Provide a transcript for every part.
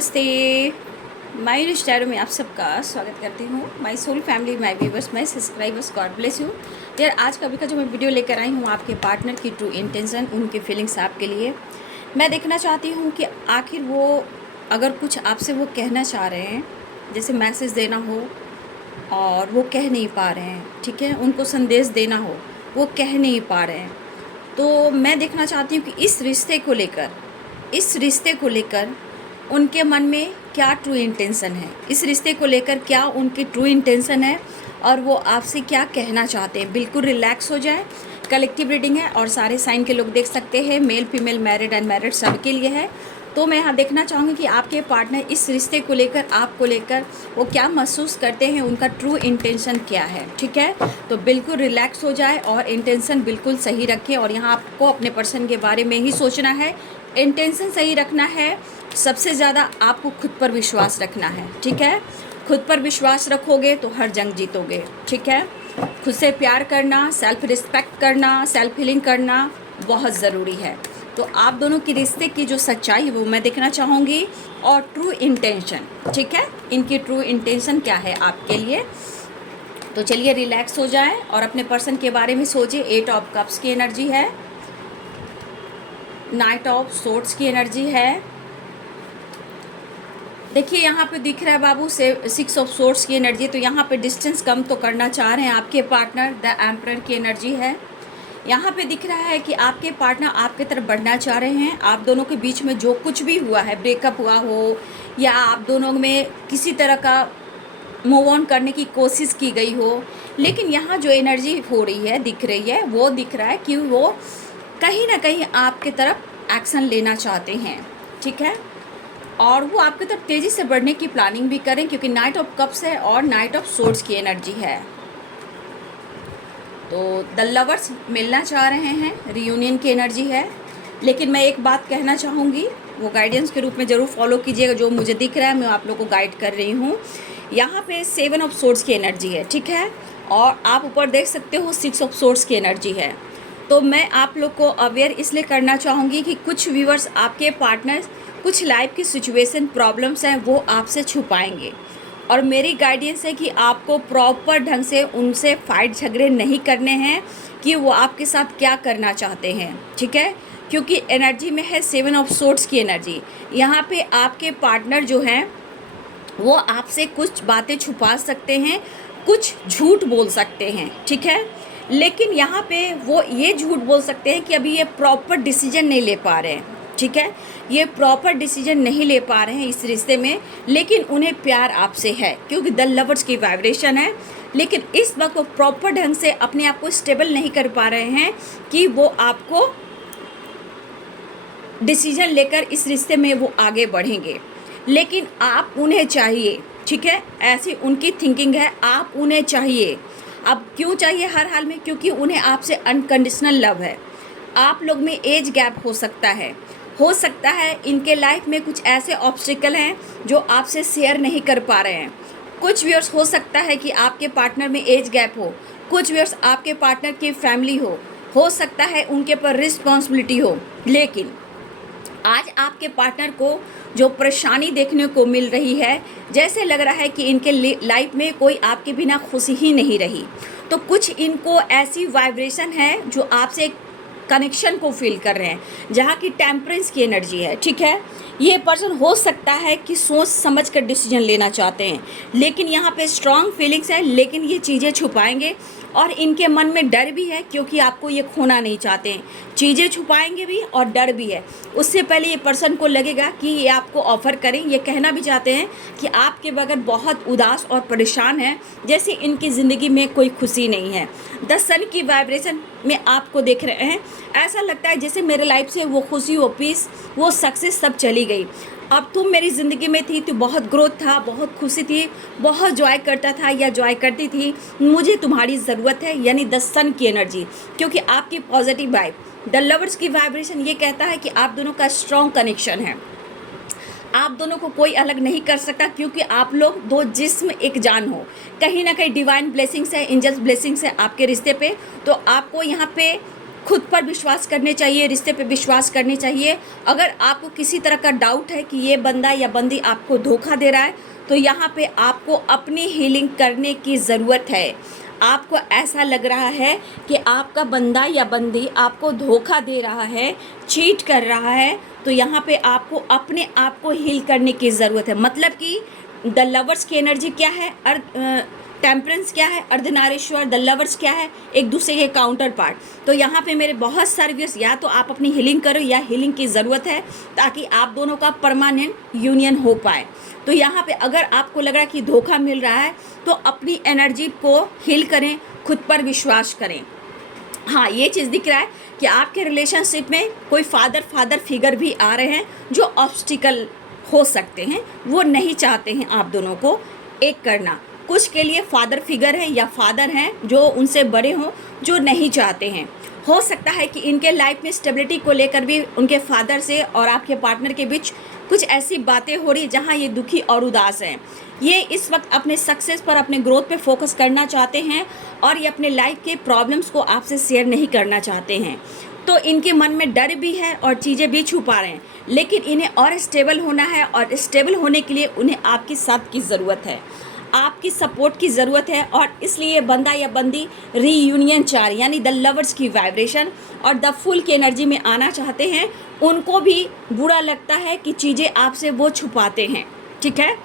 नमस्ते। माय रिश्तेदारों में आप सबका स्वागत करती हूँ। My soul family, my viewers, my subscribers, God bless you. यार आज का अभी का जो मैं वीडियो लेकर आई हूँ, आपके पार्टनर की ट्रू इंटेंशन, उनकी फीलिंग्स आपके लिए मैं देखना चाहती हूँ कि आखिर वो अगर कुछ आपसे वो कहना चाह रहे हैं, जैसे मैसेज देना हो और वो कह नहीं पा रहे हैं, ठीक है, उनको संदेश देना हो, वो कह नहीं पा रहे हैं, तो मैं देखना चाहती हूँ कि इस रिश्ते को लेकर उनके मन में क्या ट्रू इंटेंशन है, इस रिश्ते को लेकर क्या उनकी ट्रू इंटेंशन है और वो आपसे क्या कहना चाहते हैं। बिल्कुल रिलैक्स हो जाए। कलेक्टिव रीडिंग है और सारे साइन के लोग देख सकते हैं, मेल फीमेल, मैरिड अनमैरिड सबके लिए है। तो मैं यहाँ देखना चाहूँगी कि आपके पार्टनर इस रिश्ते को लेकर, आपको लेकर वो क्या महसूस करते हैं, उनका ट्रू इंटेंशन क्या है। ठीक है, तो बिल्कुल रिलैक्स हो जाए और इंटेंशन बिल्कुल सही रखें। और यहाँ आपको अपने पर्सन के बारे में ही सोचना है, इंटेंशन सही रखना है। सबसे ज़्यादा आपको खुद पर विश्वास रखना है। ठीक है, खुद पर विश्वास रखोगे तो हर जंग जीतोगे। ठीक है, खुद से प्यार करना, सेल्फ रिस्पेक्ट करना, सेल्फ हीलिंग करना बहुत ज़रूरी है। तो आप दोनों की रिश्ते की जो सच्चाई है वो मैं देखना चाहूँगी, और ट्रू इंटेंशन। ठीक है, इनकी ट्रू इंटेंशन क्या है आपके लिए। तो चलिए रिलैक्स हो जाए और अपने पर्सन के बारे में सोचिए। 8 ऑफ कप्स की एनर्जी है, नाइट ऑफ सोर्ड्स की एनर्जी है। देखिए यहाँ पे दिख रहा है बाबू से 6 ऑफ सोर्ड्स की एनर्जी। तो यहाँ पे डिस्टेंस कम तो करना चाह रहे हैं आपके पार्टनर। द एम्परर की एनर्जी है। यहाँ पे दिख रहा है कि आपके पार्टनर आपके तरफ बढ़ना चाह रहे हैं। आप दोनों के बीच में जो कुछ भी हुआ है, ब्रेकअप हुआ हो या आप दोनों में किसी तरह का मूव ऑन करने की कोशिश की गई हो, लेकिन यहाँ जो एनर्जी हो रही है, दिख रही है, वो दिख रहा है कि वो कहीं ना कहीं आपके तरफ एक्शन लेना चाहते हैं। ठीक है, और वो आपकी तरफ तेज़ी से बढ़ने की प्लानिंग भी करें, क्योंकि नाइट ऑफ कप्स है और नाइट ऑफ सोर्ड्स की एनर्जी है। तो द लवर्स मिलना चाह रहे हैं, रियूनियन की एनर्जी है। लेकिन मैं एक बात कहना चाहूँगी, वो गाइडेंस के रूप में ज़रूर फॉलो कीजिएगा। जो मुझे दिख रहा है मैं आप लोगों को गाइड कर रही हूँ। यहाँ पे 7 ऑफ सोर्ड्स की एनर्जी है। ठीक है, और आप ऊपर देख सकते हो 6 ऑफ सोर्ड्स की एनर्जी है। तो मैं आप लोग को अवेयर इसलिए करना चाहूँगी कि कुछ व्यूअर्स, आपके पार्टनर्स, कुछ लाइफ की सिचुएशन, प्रॉब्लम्स हैं, वो आपसे छुपाएंगे। और मेरी गाइडेंस है कि आपको प्रॉपर ढंग से उनसे फाइट झगड़े नहीं करने हैं कि वो आपके साथ क्या करना चाहते हैं। ठीक है, क्योंकि एनर्जी में है 7 ऑफ सोर्ड्स की एनर्जी। यहाँ पे आपके पार्टनर जो हैं वो आपसे कुछ बातें छुपा सकते हैं, कुछ झूठ बोल सकते हैं। ठीक है, लेकिन यहाँ पे वो ये झूठ बोल सकते हैं कि अभी ये प्रॉपर डिसीजन नहीं ले पा रहे हैं। ठीक है, ये प्रॉपर डिसीजन नहीं ले पा रहे हैं इस रिश्ते में, लेकिन उन्हें प्यार आपसे है, क्योंकि द लवर्स की वाइब्रेशन है। लेकिन इस वक्त वो प्रॉपर ढंग से अपने आप को स्टेबल नहीं कर पा रहे हैं कि वो आपको डिसीजन लेकर इस रिश्ते में वो आगे बढ़ेंगे। लेकिन आप उन्हें चाहिए। ठीक है, ऐसी उनकी थिंकिंग है, आप उन्हें चाहिए। अब क्यों चाहिए हर हाल में? क्योंकि उन्हें आपसे अनकंडीशनल लव है। आप लोग में एज गैप हो सकता है इनके लाइफ में कुछ ऐसे ऑब्स्टिकल हैं जो आपसे शेयर नहीं कर पा रहे हैं। कुछ व्यूअर्स हो सकता है कि आपके पार्टनर में एज गैप हो, कुछ व्यूअर्स आपके पार्टनर की फैमिली हो सकता है उनके पर रिस्पॉन्सिबिलिटी हो। लेकिन आज आपके पार्टनर को जो परेशानी देखने को मिल रही है, जैसे लग रहा है कि इनके लाइफ में कोई आपके बिना खुशी ही नहीं रही। तो कुछ इनको ऐसी वाइब्रेशन है जो आपसे कनेक्शन को फील कर रहे हैं, जहाँ की टेम्परेंस की एनर्जी है। ठीक है, ये पर्सन हो सकता है कि सोच समझ कर डिसीजन लेना चाहते हैं, लेकिन यहाँ पे स्ट्रॉन्ग फीलिंग्स है, लेकिन ये चीज़ें छुपाएंगे। और इनके मन में डर भी है, क्योंकि आपको ये खोना नहीं चाहते हैं। चीज़ें छुपाएंगे भी और डर भी है। उससे पहले ये पर्सन को लगेगा कि ये आपको ऑफ़र करें, ये कहना भी चाहते हैं कि आपके बगैर बहुत उदास और परेशान है, जैसे इनकी ज़िंदगी में कोई खुशी नहीं है। द सन की वाइब्रेशन में आपको देख रहे हैं, ऐसा लगता है जैसे मेरे लाइफ से वो खुशी, वो पीस, वो सक्सेस सब चली गई। अब तुम मेरी ज़िंदगी में थी तो बहुत ग्रोथ था, बहुत खुशी थी, बहुत जॉय करता था या जॉय करती थी, मुझे तुम्हारी ज़रूरत है। यानी द सन की एनर्जी, क्योंकि आपकी पॉजिटिव वाइब। द लवर्स की वाइब्रेशन ये कहता है कि आप दोनों का स्ट्रॉन्ग कनेक्शन है, आप दोनों को कोई अलग नहीं कर सकता, क्योंकि आप लोग दो जिस्म एक जान हो। कहीं ना कहीं डिवाइन ब्लेसिंग्स है, एंजल्स ब्लेसिंग्स है आपके रिश्ते पे। तो आपको यहाँ पे खुद पर विश्वास करने चाहिए, रिश्ते पे विश्वास करने चाहिए। अगर आपको किसी तरह का डाउट है कि ये बंदा या बंदी आपको धोखा दे रहा है, तो यहाँ पे आपको अपनी हीलिंग करने की ज़रूरत है। आपको ऐसा लग रहा है कि आपका बंदा या बंदी आपको धोखा दे रहा है, चीट कर रहा है, तो यहाँ पे आपको अपने आप को हील करने की ज़रूरत है। मतलब कि द लवर्स की एनर्जी क्या है, टेम्परेंस क्या है, अर्धनारीश्वर, द लवर्स क्या है, एक दूसरे के काउंटर पार्ट। तो यहाँ पे मेरे बहुत सारे व्यूअर्स, या तो आप अपनी हीलिंग करो या हीलिंग की ज़रूरत है ताकि आप दोनों का परमानेंट यूनियन हो पाए। तो यहाँ पे अगर आपको लग रहा है कि धोखा मिल रहा है, तो अपनी एनर्जी को हील करें, खुद पर विश्वास करें। हाँ, ये चीज़ दिख रहा है कि आपके रिलेशनशिप में कोई फादर फिगर भी आ रहे हैं जो ऑब्स्टिकल हो सकते हैं, वो नहीं चाहते हैं आप दोनों को एक करना। कुछ के लिए फादर फिगर है या फादर हैं जो उनसे बड़े हों, जो नहीं चाहते हैं। हो सकता है कि इनके लाइफ में स्टेबिलिटी को लेकर भी उनके फादर से और आपके पार्टनर के बीच कुछ ऐसी बातें हो रही जहाँ ये दुखी और उदास हैं। ये इस वक्त अपने सक्सेस पर, अपने ग्रोथ पे फोकस करना चाहते हैं और ये अपने लाइफ के प्रॉब्लम्स को आपसे शेयर नहीं करना चाहते हैं। तो इनके मन में डर भी है और चीज़ें भी छुपा रहे हैं, लेकिन इन्हें और स्टेबल होना है और स्टेबल होने के लिए उन्हें आपकी साथ की ज़रूरत है, आपकी सपोर्ट की ज़रूरत है। और इसलिए बंदा या बंदी रीयूनियन चाह रही, यानी द लवर्स की वाइब्रेशन और द फुल की एनर्जी में आना चाहते हैं। उनको भी बुरा लगता है कि चीज़ें आपसे वो छुपाते हैं, ठीक है।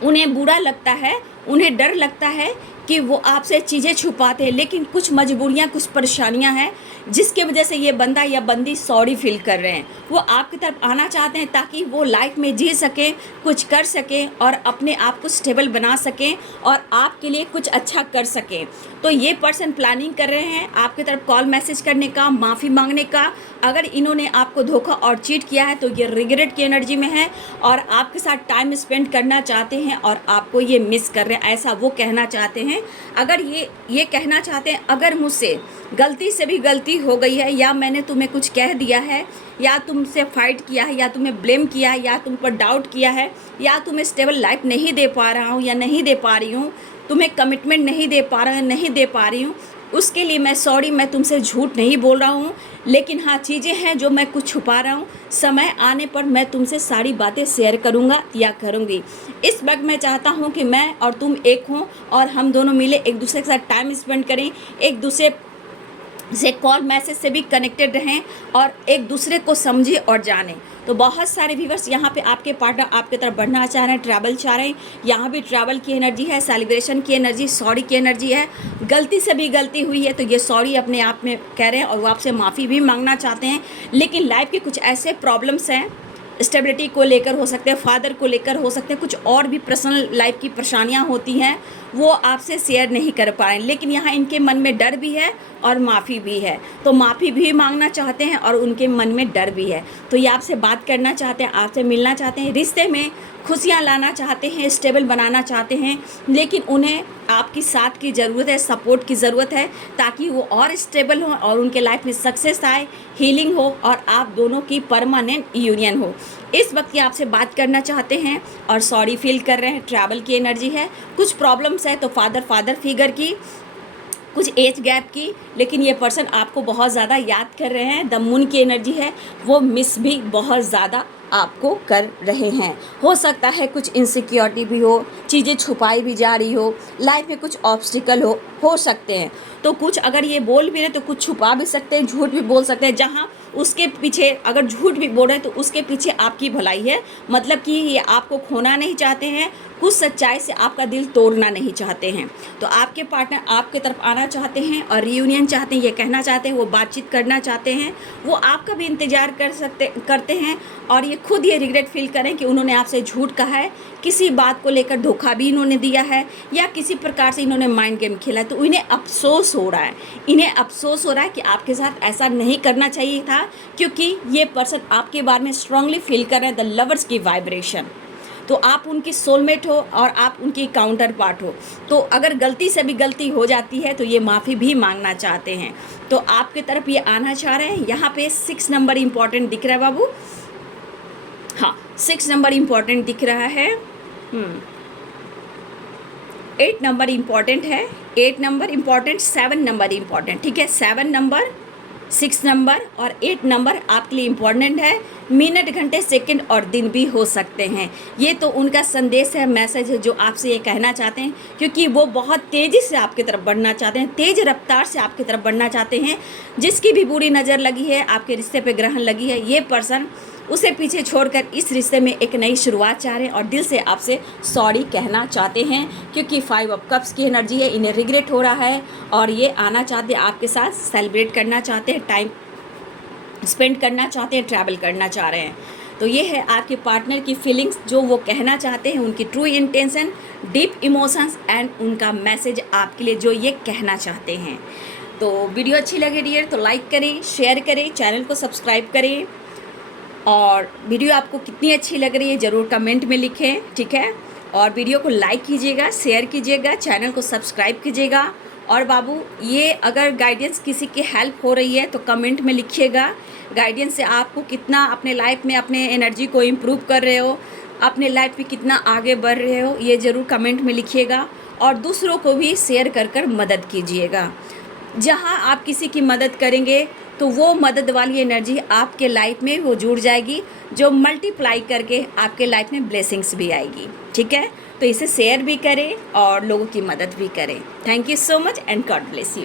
उन्हें बुरा लगता है, उन्हें डर लगता है कि वो आपसे चीज़ें छुपाते हैं, लेकिन कुछ मजबूरियाँ, कुछ परेशानियाँ हैं जिसके वजह से ये बंदा या बंदी सॉरी फील कर रहे हैं। वो आपकी तरफ आना चाहते हैं ताकि वो लाइफ में जी सकें, कुछ कर सकें और अपने आप को स्टेबल बना सकें और आपके लिए कुछ अच्छा कर सकें। तो ये पर्सन प्लानिंग कर रहे हैं आपकी तरफ कॉल मैसेज करने का, माफ़ी मांगने का। अगर इन्होंने आपको धोखा और चीट किया है तो ये रिग्रेट की एनर्जी में है और आपके साथ टाइम स्पेंड करना चाहते हैं और आपको ये मिस कर रहे हैं, ऐसा वो कहना चाहते हैं। अगर ये कहना चाहते हैं, अगर मुझसे गलती से भी गलती हो गई है, या मैंने तुम्हें कुछ कह दिया है, या तुमसे फाइट किया है, या तुम्हें ब्लेम किया है, या तुम पर डाउट किया है, या तुम्हें स्टेबल लाइफ नहीं दे पा रहा हूँ या नहीं दे पा रही हूँ, तुम्हें कमिटमेंट नहीं दे पा रहा हूँ, नहीं दे पा रही हूँ, उसके लिए मैं सॉरी। मैं तुमसे झूठ नहीं बोल रहा हूँ, लेकिन हाँ, चीज़ें हैं जो मैं कुछ छुपा रहा हूँ। समय आने पर मैं तुमसे सारी बातें शेयर करूँगा या करूँगी। इस वक्त मैं चाहता हूँ कि मैं और तुम एक हों और हम दोनों मिले, एक दूसरे के साथ टाइम स्पेंड करें, एक दूसरे से कॉल मैसेज से भी कनेक्टेड रहें और एक दूसरे को समझें और जानें। तो बहुत सारे व्यूवर्स यहाँ पे आपके पार्टनर आपके तरफ बढ़ना चाह रहे हैं, ट्रैवल चाह रहे हैं। यहाँ भी ट्रैवल की एनर्जी है, सेलिब्रेशन की एनर्जी, सॉरी की एनर्जी है। गलती से भी गलती हुई है तो ये सॉरी अपने आप में कह रहे हैं और वो आपसे माफ़ी भी मांगना चाहते हैं। लेकिन लाइफ के कुछ ऐसे प्रॉब्लम्स हैं, स्टेबिलिटी को लेकर हो सकते हैं, फादर को लेकर हो सकते हैं, कुछ और भी पर्सनल लाइफ की परेशानियां होती हैं, वो आपसे शेयर नहीं कर पा रहे हैं। लेकिन यहाँ इनके मन में डर भी है और माफ़ी भी है, तो माफ़ी भी मांगना चाहते हैं और उनके मन में डर भी है। तो ये आपसे बात करना चाहते हैं, आपसे मिलना चाहते हैं, रिश्ते में खुशियाँ लाना चाहते हैं, स्टेबल बनाना चाहते हैं, लेकिन उन्हें आपकी साथ की ज़रूरत है, सपोर्ट की ज़रूरत है, ताकि वो और स्टेबल हो और उनके लाइफ में सक्सेस आए, हीलिंग हो और आप दोनों की परमानेंट यूनियन हो। इस वक्त ये आपसे बात करना चाहते हैं और सॉरी फील कर रहे हैं। ट्रैवल की एनर्जी है, कुछ प्रॉब्लम्स है तो फादर फिगर की, कुछ एज गैप की, लेकिन ये पर्सन आपको बहुत ज़्यादा याद कर रहे हैं। द मून की एनर्जी है, वो मिस भी बहुत ज़्यादा आपको कर रहे हैं। हो सकता है कुछ इनसिक्योरिटी भी हो, चीज़ें छुपाई भी जा रही हो, लाइफ में कुछ ऑब्स्टिकल हो सकते हैं। तो कुछ अगर ये बोल भी रहे तो कुछ छुपा भी सकते हैं, झूठ भी बोल सकते हैं। जहाँ उसके पीछे अगर झूठ भी बोल रहे हैं तो उसके पीछे आपकी भलाई है, मतलब कि ये आपको खोना नहीं चाहते हैं, कुछ सच्चाई से आपका दिल तोड़ना नहीं चाहते हैं। तो आपके पार्टनर आपके तरफ आना चाहते हैं और रीयूनियन चाहते हैं, ये कहना चाहते हैं, वो बातचीत करना चाहते हैं, वो आपका भी इंतज़ार करते हैं और ये खुद ये रिग्रेट फील करें कि उन्होंने आपसे झूठ कहा है, किसी बात को लेकर धोखा भी इन्होंने दिया है या किसी प्रकार से इन्होंने माइंड गेम खेला है। तो इन्हें अफसोस हो रहा है, इन्हें अफसोस हो रहा है कि आपके साथ ऐसा नहीं करना चाहिए था, क्योंकि ये पर्सन आपके बारे में स्ट्रांगली फील कर रहे हैं द लवर्स की वाइब्रेशन। तो आप उनकी सोलमेट हो और आप उनकी काउंटर पार्ट हो। तो अगर गलती से भी गलती हो जाती है तो ये माफ़ी भी मांगना चाहते हैं, तो आपकी तरफ ये आना चाह रहे हैं। यहाँ पे 6 नंबर इम्पॉर्टेंट दिख रहा है बाबू, हाँ 6 नंबर इम्पॉर्टेंट दिख रहा है। 8 नंबर इम्पॉर्टेंट है, 8 नंबर इम्पॉर्टेंट, 7 नंबर इम्पॉर्टेंट, ठीक है। 7 नंबर 6 नंबर और 8 नंबर आपके लिए इम्पॉर्टेंट है। मिनट, घंटे, सेकंड और दिन भी हो सकते हैं। ये तो उनका संदेश है, मैसेज है जो आपसे ये कहना चाहते हैं, क्योंकि वो बहुत तेज़ी से आपकी तरफ बढ़ना चाहते हैं, तेज़ रफ्तार से आपकी तरफ बढ़ना चाहते हैं। जिसकी भी बुरी नज़र लगी है, आपके रिश्ते पे ग्रहण लगी है, ये पर्सन उसे पीछे छोड़कर इस रिश्ते में एक नई शुरुआत चाह रहे हैं और दिल से आपसे सॉरी कहना चाहते हैं, क्योंकि 5 ऑफ कप्स की एनर्जी है। इन्हें रिग्रेट हो रहा है और ये आना चाहते हैं आपके साथ, सेलिब्रेट करना चाहते हैं, टाइम स्पेंड करना चाहते हैं, ट्रैवल करना चाह रहे हैं। तो ये है आपके पार्टनर की फीलिंग्स, जो वो कहना चाहते हैं, उनकी true intention, deep emotions and उनका मैसेज आपके लिए जो ये कहना चाहते हैं। तो वीडियो अच्छी लगे डियर तो लाइक करें, शेयर करें, चैनल को सब्सक्राइब करें और वीडियो आपको कितनी अच्छी लग रही है ज़रूर कमेंट में लिखें, ठीक है। और वीडियो को लाइक कीजिएगा, शेयर कीजिएगा, चैनल को सब्सक्राइब कीजिएगा। और बाबू, ये अगर गाइडेंस किसी की हेल्प हो रही है तो कमेंट में लिखिएगा। गाइडेंस से आपको कितना अपने लाइफ में अपने एनर्जी को इम्प्रूव कर रहे हो, अपने लाइफ में कितना आगे बढ़ रहे हो, ये ज़रूर कमेंट में लिखिएगा। और दूसरों को भी शेयर कर मदद कीजिएगा। जहाँ आप किसी की मदद करेंगे तो वो मदद वाली एनर्जी आपके लाइफ में वो जुड़ जाएगी, जो मल्टीप्लाई करके आपके लाइफ में ब्लेसिंग्स भी आएगी, ठीक है। तो इसे शेयर भी करें और लोगों की मदद भी करें। Thank you so much and God bless you.